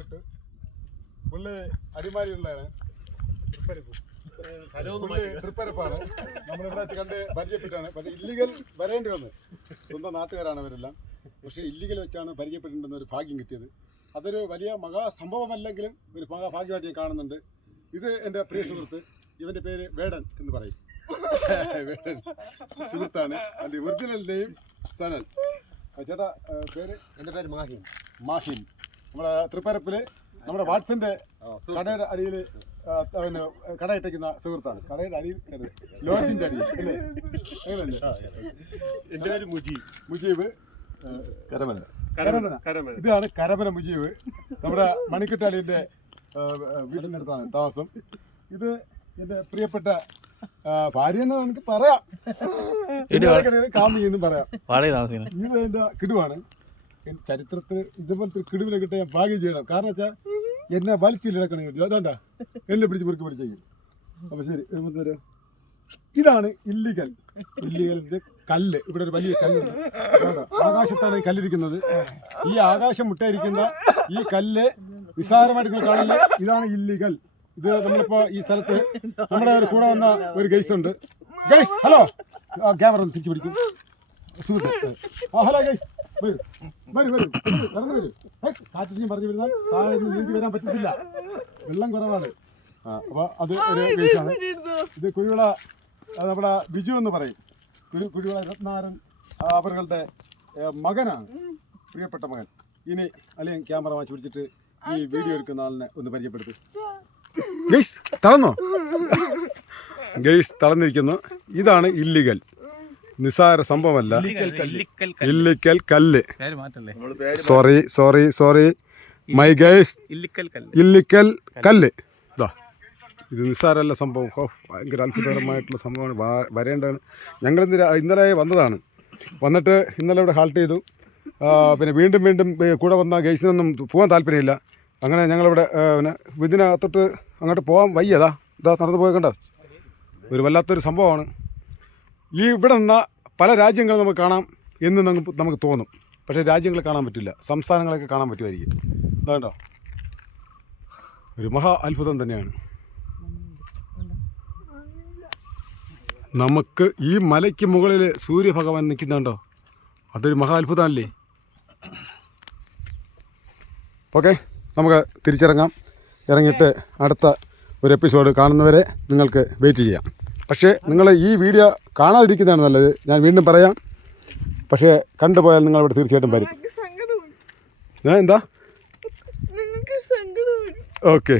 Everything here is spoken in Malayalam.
പരിചയപ്പെട്ടു. പുള്ളി അടിമാലിയുള്ളതാണ്, തൃപ്പരപ്പാണ്. നമ്മളിവിടെ വെച്ച് കണ്ട് പരിചയപ്പെട്ടാണ്. പക്ഷേ ഇല്ലീഗൽ വരേണ്ടി വന്നു. സ്വന്തം നാട്ടുകാരാണ് അവരെല്ലാം. പക്ഷേ ഇല്ലീഗൽ വെച്ചാണ് പരിചയപ്പെട്ടിട്ടുണ്ടെന്ന് ഒരു ഭാഗ്യം കിട്ടിയത്. അതൊരു വലിയ മഹാസംഭവമല്ലെങ്കിലും ഒരു മഹാഭാഗ്യമായിട്ട് ഞാൻ കാണുന്നുണ്ട്. ഇത് എൻ്റെ പ്രിയ സുഹൃത്ത്, ഇവൻ്റെ പേര് വേടൻ എന്ന് പറയും. വേടൻ സുഹൃത്താണ്. എൻ്റെ ഒറിജിനൽ നെയിം സനൽ. ചേട്ടാ പേര്? എൻ്റെ പേര് മാഹിൻ. മാഹിൻ. നമ്മുടെ തൃപ്പരപ്പില് നമ്മുടെ വാട്സന്റെ കടയുടെ അടിയിൽ പിന്നെ കടയിട്ടേക്കുന്ന സുഹൃത്താണ്. കടയുടെ അടിയിൽ ലോഡ്ജിന്റെ അടിയിൽ അല്ലേ? എൻ്റെ പേര് മുജീബ്. ഇതാണ് കരമന മുജീബ്. നമ്മുടെ മണിക്കട്ടാലിന്റെ വീടിന്റെ അടുത്താണ് താമസം. ഇത് എന്റെ പ്രിയപ്പെട്ട ഭാര്യ എന്ന് എനിക്ക് പറയാം, കാമിയെന്നും പറയാം. ഇത് എന്റെ കിടുവാണ്. ചരിത്രത്തിൽ ഇതുപോലത്തെ കിടുവിനെ കിട്ടാൻ ഞാൻ ഭാഗ്യം ചെയ്യണം. കാരണം വെച്ചാൽ എന്നെ വലിച്ചില്ലടക്കണെങ്കിൽ അതാണ്ടാ എന്നെ പിടിച്ച് പെറുക്കി പിടിച്ചേക്കും. അപ്പൊ ശരി, ഇതാണ് ഇല്ലീഗൽ. ഇല്ലീഗലിന്റെ കല്ല്. ഇവിടെ ഒരു വലിയ കല്ലുണ്ട്. ആകാശത്താണ് ഈ കല്ലിരിക്കുന്നത്. ഈ ആകാശം മുട്ടായിരിക്കുന്ന ഈ കല്ല് നിസ്സാരമായിട്ട് നിങ്ങൾ കാണില്ല. ഇതാണ് ഇല്ലീഗൽ. ഇത് നമ്മളിപ്പോ ഈ സ്ഥലത്ത് നമ്മുടെ കൂടെ വന്ന ഒരു ഗൈസ് ഉണ്ട്. ഗൈസ് ഹലോ, ക്യാമറ ഒന്ന് തിരിച്ചു പിടിക്കും സുഹൃത്ത്. ഹലോ ഗൈസ്, വരൂ വരൂ വരൂ, ഇറങ്ങി വരൂ. കാറ്റിന് പറഞ്ഞു വരുന്നാൽ താഴെ നീന്തി വരാൻ പറ്റത്തില്ല, വെള്ളം കുറവാണ്. അപ്പൊ അത് ഒരു ഗൈസാണ്. ഇത് കുഴിവിള നമ്മുടെ ബിജു എന്ന് പറയും. കുഴിവിള രത്നാരൻ അവരുടെ മകനാണ്, പ്രിയപ്പെട്ട മകൻ. ഇനി അല്ലെങ്കിൽ ക്യാമറ വാങ്ങിച്ച് പിടിച്ചിട്ട് ഈ വീഡിയോ എടുക്കുന്ന ആളിനെ ഒന്ന് പരിചയപ്പെടുത്തും. ഗൈസ് തളർന്നോ? ഗൈസ് തളർന്നിരിക്കുന്നു. ഇതാണ് ഇല്ലീഗൽ, നിസ്സാര സംഭവമല്ല. ഇല്ലിക്കൽ കല്ല്. Sorry sorry sorry my guys, Illikkal കല്ല്. ഇതാ, ഇത് നിസ്സാരമല്ല സംഭവം. ഭയങ്കര അത്ഭുതകരമായിട്ടുള്ള സംഭവമാണ്. വരേണ്ടതാണ്. ഞങ്ങൾ ഇന്നലെ വന്നതാണ്. വന്നിട്ട് ഇന്നലെ ഇവിടെ ഹാൾട്ട് ചെയ്തു. പിന്നെ വീണ്ടും വീണ്ടും കൂടെ വന്ന ഗൈസിനൊന്നും പോകാൻ താല്പര്യമില്ല. അങ്ങനെ ഞങ്ങളിവിടെ പിന്നെ ഇതിനകത്തോട്ട് അങ്ങോട്ട് പോകാൻ വയ്യതാ. ഇതാ നടന്നു പോയി കണ്ടോ, ഒരു വല്ലാത്തൊരു സംഭവമാണ്. ഈ ഇവിടെ നിന്ന പല രാജ്യങ്ങൾ നമുക്ക് കാണാം എന്ന് നമുക്ക് തോന്നും. പക്ഷേ രാജ്യങ്ങൾ കാണാൻ പറ്റില്ല, സംസ്ഥാനങ്ങളൊക്കെ കാണാൻ പറ്റുമായിരിക്കും. അതുകൊണ്ടോ ഒരു മഹാ അത്ഭുതം തന്നെയാണ്. നമുക്ക് ഈ മലയ്ക്ക് മുകളിൽ സൂര്യഭഗവാൻ നിൽക്കുന്നുണ്ടോ, അതൊരു മഹാ അത്ഭുതമല്ലേ. ഓക്കെ, നമുക്ക് തിരിച്ചിറങ്ങാം. ഇറങ്ങിയിട്ട് അടുത്ത ഒരു എപ്പിസോഡ് കാണുന്നവരെ നിങ്ങൾക്ക് വെയിറ്റ് ചെയ്യാം. പക്ഷേ നിങ്ങൾ ഈ വീഡിയോ കാണാതിരിക്കുന്നതാണ് നല്ലത്. ഞാൻ വീണ്ടും പറയാം. പക്ഷേ കണ്ടുപോയാൽ നിങ്ങളിവിടെ തീർച്ചയായിട്ടും വരും. എന്താ? ഓക്കെ.